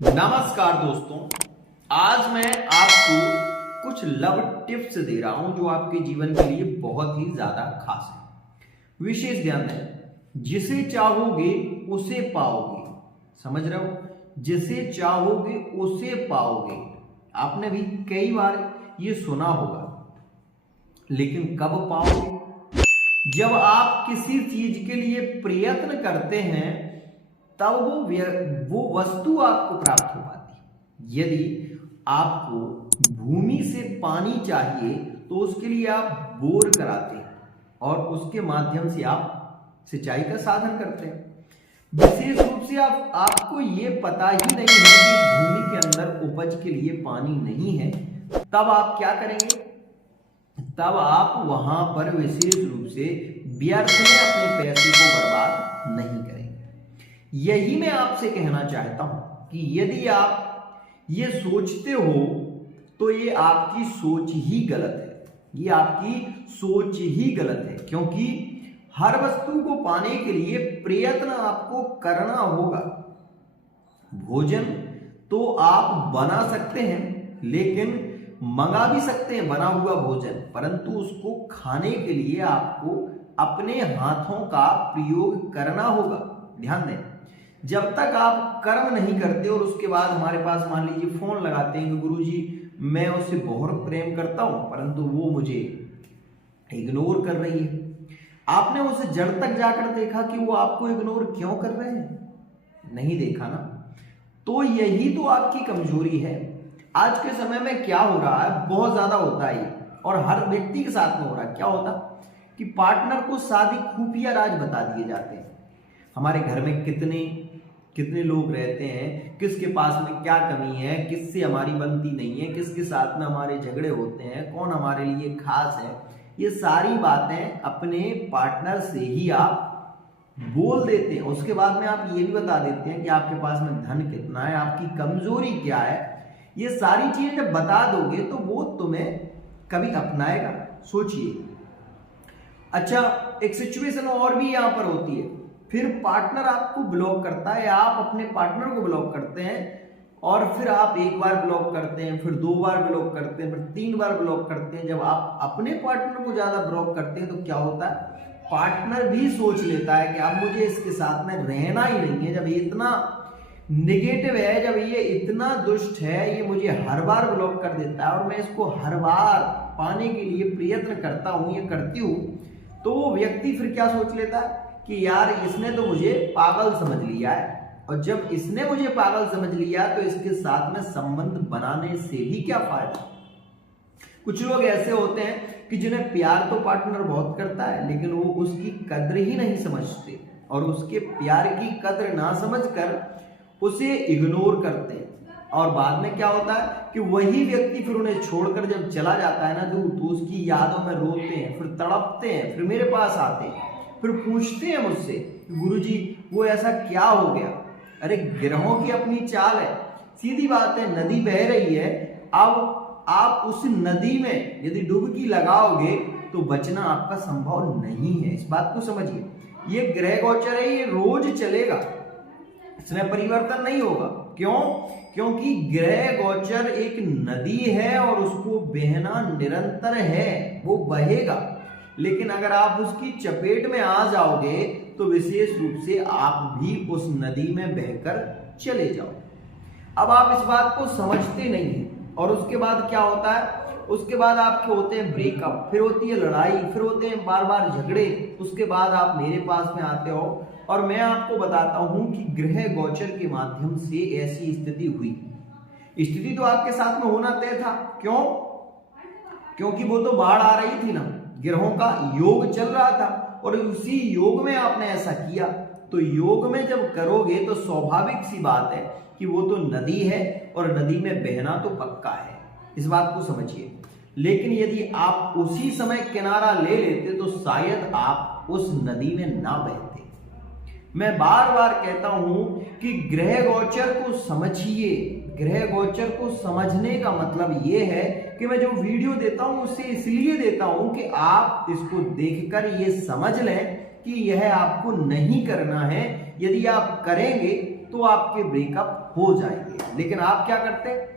नमस्कार दोस्तों, आज मैं आपको कुछ लव टिप्स दे रहा हूं जो आपके जीवन के लिए बहुत ही ज्यादा खास है। विशेष ध्यान दें, जिसे चाहोगे उसे पाओगे। समझ रहे हो? जिसे चाहोगे उसे पाओगे। आपने भी कई बार ये सुना होगा, लेकिन कब पाओगे? जब आप किसी चीज के लिए प्रयत्न करते हैं तब वो वस्तु आपको प्राप्त हो पाती है। यदि आपको भूमि से पानी चाहिए तो उसके लिए आप बोर कराते हैं और उसके माध्यम से आप सिंचाई का साधन करते हैं। विशेष रूप से आपको ये पता ही नहीं है कि भूमि के अंदर उपज के लिए पानी नहीं है, तब आप क्या करेंगे? तब आप वहां पर विशेष रूप से व्यर्थ में अपने पैसे को बर्बाद नहीं करेंगे। यही मैं आपसे कहना चाहता हूं कि यदि आप ये सोचते हो तो ये आपकी सोच ही गलत है। ये आपकी सोच ही गलत है, क्योंकि हर वस्तु को पाने के लिए प्रयत्न आपको करना होगा। भोजन तो आप बना सकते हैं, लेकिन मंगा भी सकते हैं बना हुआ भोजन, परंतु उसको खाने के लिए आपको अपने हाथों का प्रयोग करना होगा। ध्यान दें, जब तक आप कर्म नहीं करते और उसके बाद हमारे पास मान लीजिए फोन लगाते हैं कि गुरुजी मैं उससे बहुत प्रेम करता हूं परंतु वो मुझे इग्नोर कर रही है, आपने उसे जड़ तक जाकर देखा कि वो आपको इग्नोर क्यों कर रहे हैं? नहीं देखा ना। तो यही तो आपकी कमजोरी है। आज के समय में क्या हो रहा है, बहुत ज्यादा होता है और हर व्यक्ति के साथ में हो रहा है। क्या होता कि पार्टनर को शादी खुफिया राज बता दिए जाते हैं। हमारे घर में कितने लोग रहते हैं, किसके पास में क्या कमी है, किससे हमारी बनती नहीं है, किसके साथ में हमारे झगड़े होते हैं, कौन हमारे लिए खास है, ये सारी बातें अपने पार्टनर से ही आप बोल देते हैं। उसके बाद में आप ये भी बता देते हैं कि आपके पास में धन कितना है, आपकी कमजोरी क्या है। ये सारी चीजें जब बता दोगे तो वो तुम्हें कभी अपनाएगा? सोचिए। अच्छा, एक सिचुएशन और भी यहां पर होती है। फिर पार्टनर आपको ब्लॉक करता है, आप अपने पार्टनर को ब्लॉक करते हैं और फिर आप एक बार ब्लॉक करते हैं, फिर दो बार ब्लॉक करते हैं, फिर तीन बार ब्लॉक करते हैं। जब आप अपने पार्टनर को ज्यादा ब्लॉक करते हैं तो क्या होता है? पार्टनर भी सोच लेता है कि अब मुझे इसके साथ में रहना ही नहीं है। जब ये इतना निगेटिव है, जब ये इतना दुष्ट है, ये मुझे हर बार ब्लॉक कर देता है और मैं इसको हर बार पाने के लिए प्रयत्न करता हूं या करती हूं, तो वो व्यक्ति फिर क्या सोच लेता है कि यार इसने तो मुझे पागल समझ लिया है, और जब इसने मुझे पागल समझ लिया तो इसके साथ में संबंध बनाने से भी क्या फायदा। कुछ लोग ऐसे होते हैं कि जिन्हें प्यार तो पार्टनर बहुत करता है, लेकिन वो उसकी कद्र ही नहीं समझते और उसके प्यार की कद्र ना समझकर उसे इग्नोर करते हैं। और बाद में क्या होता है कि वही व्यक्ति फिर उन्हें छोड़कर जब चला जाता है ना दूर, तो उसकी यादों में रोते हैं, फिर तड़पते हैं, फिर मेरे पास आते हैं, फिर पूछते हैं मुझसे गुरुजी वो ऐसा क्या हो गया। अरे ग्रहों की अपनी चाल है, सीधी बात है। नदी बह रही है, अब आप उस नदी में यदि डुबकी लगाओगे तो बचना आपका संभव नहीं है। इस बात को समझिए। ये ग्रह गोचर है, ये रोज चलेगा, इसमें परिवर्तन नहीं होगा। क्यों? क्योंकि ग्रह गोचर एक नदी है और उसको बहना निरंतर है, वो बहेगा। लेकिन अगर आप उसकी चपेट में आ जाओगे तो विशेष रूप से आप भी उस नदी में बहकर चले जाओ। अब आप इस बात को समझते नहीं हैं और उसके बाद क्या होता है? उसके बाद आपके होते हैं ब्रेकअप, फिर होती है लड़ाई, फिर होते हैं बार बार झगड़े। उसके बाद आप मेरे पास में आते हो और मैं आपको बताता हूं कि ग्रह गोचर के माध्यम से ऐसी स्थिति हुई। स्थिति तो आपके साथ में होना तय था। क्यों? क्योंकि वो तो बाढ़ आ रही थी ना, ग्रहों का योग चल रहा था और उसी योग में आपने ऐसा किया। तो योग में जब करोगे तो स्वाभाविक सी बात है कि वो तो नदी है और नदी में बहना तो पक्का है। इस बात को समझिए। लेकिन यदि आप उसी समय किनारा ले लेते तो शायद आप उस नदी में ना बहते। मैं बार बार कहता हूं कि ग्रह गोचर को समझिए। ग्रह गोचर को समझने का मतलब यह है कि मैं जो वीडियो देता हूं उसे इसलिए देता हूं कि आप इसको देखकर ये समझ लें कि यह आपको नहीं करना है। यदि आप करेंगे तो आपके ब्रेकअप हो जाएंगे। लेकिन आप क्या करते हैं,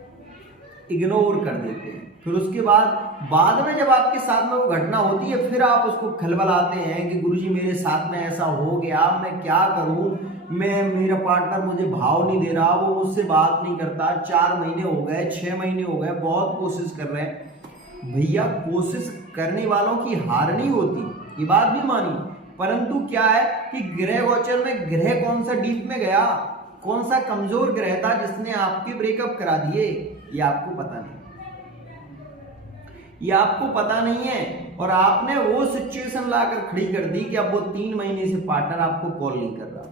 इग्नोर कर देते हैं। फिर उसके बाद में जब आपके साथ में वो घटना होती है, फिर आप उसको खलबलाते हैं कि गुरुजी मेरे साथ में ऐसा हो गया, मैं क्या करूं, मेरा पार्टनर मुझे भाव नहीं दे रहा, वो मुझसे बात नहीं करता, 4 महीने हो गए, 6 महीने हो गए, बहुत कोशिश कर रहे हैं। भैया कोशिश करने वालों की हार नहीं होती, ये बात भी मानी, परंतु क्या है कि ग्रह गोचर में ग्रह कौन सा डीप में गया, कौन सा कमजोर ग्रह था जिसने आपके ब्रेकअप करा दिए, ये आपको पता नहीं, ये आपको पता नहीं है। और आपने वो सिचुएशन लाकर खड़ी कर दी कि अब वो 3 महीने से पार्टनर आपको कॉल नहीं कर रहा।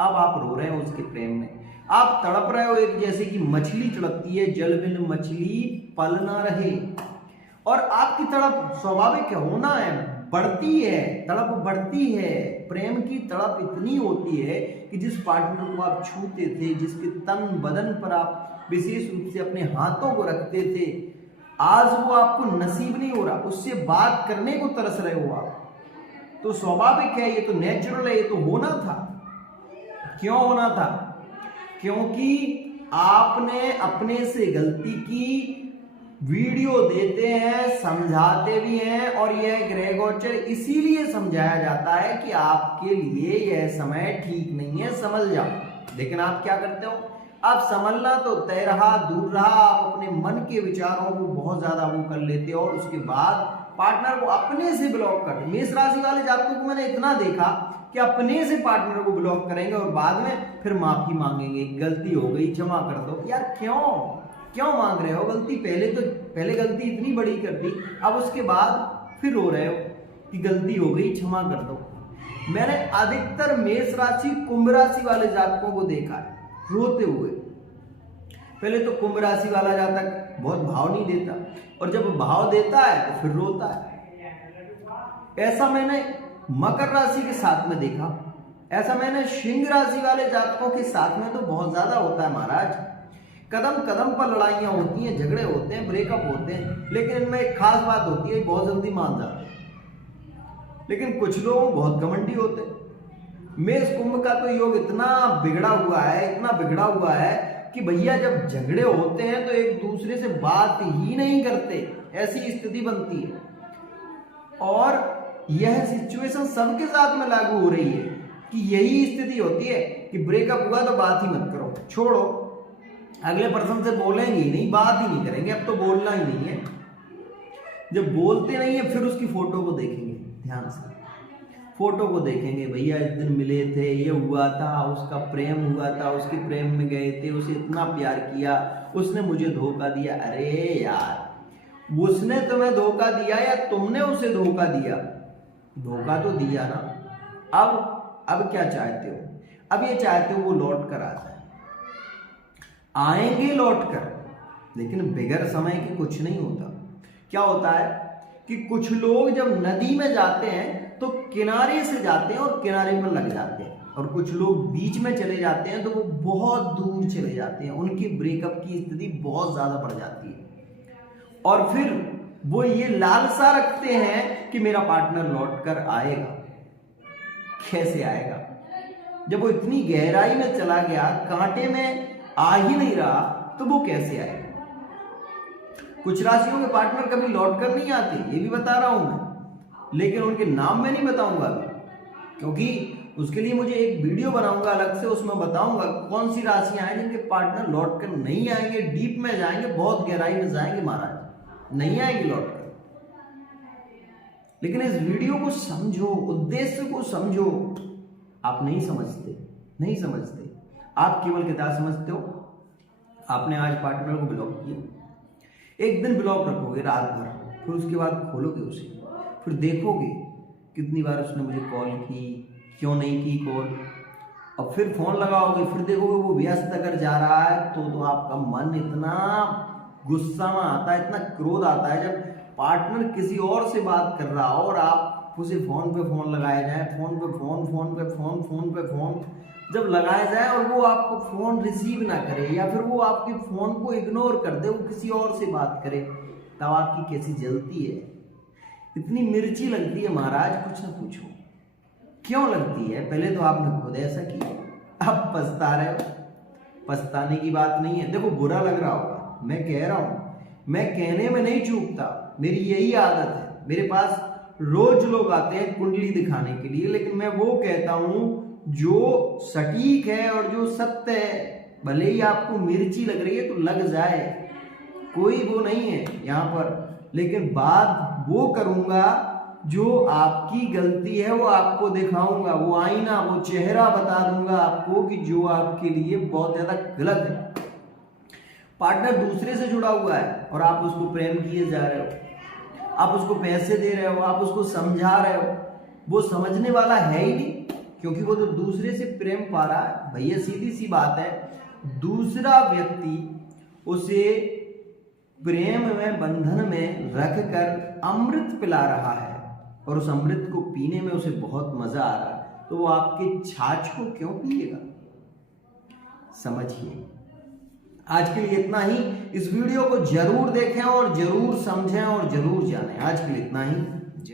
अब आप रो रहे हो उसके प्रेम में, आप तड़प रहे हो एक जैसे कि मछली तड़पती है, जल बिन मछली पल ना रहे। और आपकी तड़प स्वाभाविक है, होना है, बढ़ती है, तड़प बढ़ती है। प्रेम की तड़प इतनी होती है कि जिस पार्टनर को आप छूते थे, जिसके तन बदन पर आप विशेष रूप से अपने हाथों को रखते थे, आज वो आपको नसीब नहीं हो रहा, उससे बात करने को तरस रहे हो आप, तो स्वाभाविक है, ये तो नेचुरल है, ये तो होना था। क्यों होना था? क्योंकि आपने अपने से गलती की, वीडियो देते हैं, समझाते भी हैं, और यह ग्रह गोचर इसीलिए समझाया जाता है कि आपके लिए यह समय ठीक नहीं है, समझ जाओ। लेकिन आप क्या करते हो, आप समझना तो तय रहा, दूर रहा, आप अपने मन के विचारों को बहुत ज्यादा वो कर लेते हो, और उसके बाद पार्टनर को अपने से ब्लॉक करते। मेष राशि वाले जातकों को मैंने इतना देखा कि अपने से पार्टनर को ब्लॉक करेंगे और बाद में फिर माफी मांगेंगे, गलती हो गई क्षमा कर दो। यार क्यों मांग रहे हो गलती? पहले गलती इतनी बड़ी कर दी, अब उसके बाद फिर रो रहे हो कि गलती हो गई क्षमा कर दो। मैंने अधिकतर मेष राशि कुंभ राशि वाले जातकों को देखा है रोते हुए। पहले तो कुंभ राशि वाला जातक बहुत भाव नहीं देता, और जब भाव देता है तो फिर रोता है। ऐसा मैंने मकर राशि के साथ में देखा, ऐसा मैंने सिंह राशि वाले जातकों के साथ में तो बहुत ज्यादा होता है महाराज। कदम कदम पर लड़ाइयां होती हैं, झगड़े होते हैं, ब्रेकअप होते हैं, लेकिन इनमें एक खास बात होती है, बहुत जल्दी मान जाते हैं। लेकिन कुछ लोग बहुत घमंडी होते हैं। मेष कुंभ का तो योग इतना बिगड़ा हुआ है कि भैया जब झगड़े होते हैं तो एक दूसरे से बात ही नहीं करते, ऐसी स्थिति बनती है। और यह सिचुएशन सबके साथ में लागू हो रही है कि यही स्थिति होती है कि ब्रेकअप हुआ तो बात ही मत करो, छोड़ो, अगले पर्सन से बोलेंगे ही नहीं, बात ही नहीं करेंगे, अब तो बोलना ही नहीं है। जब बोलते नहीं है फिर उसकी फोटो को देखेंगे, ध्यान से फोटो को देखेंगे, भैया इस दिन मिले थे, ये हुआ था, उसका प्रेम हुआ था, उसके प्रेम में गए थे, उसे इतना प्यार किया, उसने मुझे धोखा दिया। अरे यार, उसने तुम्हें धोखा दिया या तुमने उसे धोखा दिया? धोखा तो दिया ना। अब क्या चाहते हो? अब ये चाहते हो वो लौट कर आ जाए। आएंगे लौट कर, लेकिन बगैर समय के कुछ नहीं होता। क्या होता है कि कुछ लोग जब नदी में जाते हैं तो किनारे से जाते हैं और किनारे पर लग जाते हैं, और कुछ लोग बीच में चले जाते हैं तो वो बहुत दूर चले जाते हैं, उनकी ब्रेकअप की स्थिति बहुत ज्यादा बढ़ जाती है। और फिर वो ये लालसा रखते हैं कि मेरा पार्टनर लौट कर आएगा। कैसे आएगा जब वो इतनी गहराई में चला गया, कांटे में आ ही नहीं रहा, तो वो कैसे आएगा? कुछ राशियों के पार्टनर कभी लौट कर नहीं आते, ये भी बता रहा हूं मैं, लेकिन उनके नाम मैं नहीं बताऊंगा अभी, क्योंकि उसके लिए मुझे एक वीडियो बनाऊंगा अलग से, उसमें बताऊंगा कौन सी राशियां हैं जिनके पार्टनर लौट कर नहीं आएंगे, डीप में जाएंगे, बहुत गहराई में जाएंगे महाराज, नहीं आएंगे लौट कर। लेकिन इस वीडियो को समझो, उद्देश्य को समझो। आप नहीं समझते, आप केवल कितना समझते हो? आपने आज पार्टनर को ब्लॉक किया, एक दिन ब्लॉक रखोगे रात भर, फिर उसके बाद खोलोगे उसे, फिर देखोगे कितनी बार उसने मुझे कॉल की, क्यों नहीं की कॉल, अब फिर फोन लगाओगे, फिर देखोगे वो व्यस्त अगर जा रहा है तो आपका मन इतना गुस्सा में आता है, इतना क्रोध आता है जब पार्टनर किसी और से बात कर रहा हो और आप उसे फोन पे फोन लगाया जाए, फोन पे फोन जब लगाया जाए और वो आपको फोन रिसीव ना करे, या फिर वो आपके फोन को इग्नोर कर दे, वो किसी और से बात करे, तब आपकी कैसी जलती है, इतनी मिर्ची लगती है महाराज, कुछ ना पूछो। क्यों लगती है? पहले तो आपने खुद ऐसा किया, आप पछता रहे हो। पछताने की बात नहीं है। देखो बुरा लग रहा होगा, मैं कह रहा हूं, मैं कहने में नहीं चूकता, मेरी यही आदत है। मेरे पास रोज लोग आते हैं कुंडली दिखाने के लिए, लेकिन मैं वो कहता हूं जो सटीक है और जो सत्य है। भले ही आपको मिर्ची लग रही है तो लग जाए, कोई वो नहीं है यहाँ पर, लेकिन बात वो करूंगा जो आपकी गलती है वो आपको दिखाऊंगा, वो आईना, वो चेहरा बता दूंगा आपको कि जो आपके लिए बहुत ज्यादा गलत है। पार्टनर दूसरे से जुड़ा हुआ है और आप उसको प्रेम किए जा रहे हो, आप उसको पैसे दे रहे हो, आप उसको समझा रहे हो, वो समझने वाला है ही नहीं, क्योंकि वो तो दूसरे से प्रेम पा रहा है। भैया सीधी सी बात है, दूसरा व्यक्ति उसे प्रेम में, बंधन में रखकर अमृत पिला रहा है और उस अमृत को पीने में उसे बहुत मजा आ रहा है, तो वो आपके छाछ को क्यों पिएगा? समझिए। आज के लिए इतना ही। इस वीडियो को जरूर देखें और जरूर समझें और जरूर जानें। आज के लिए इतना ही।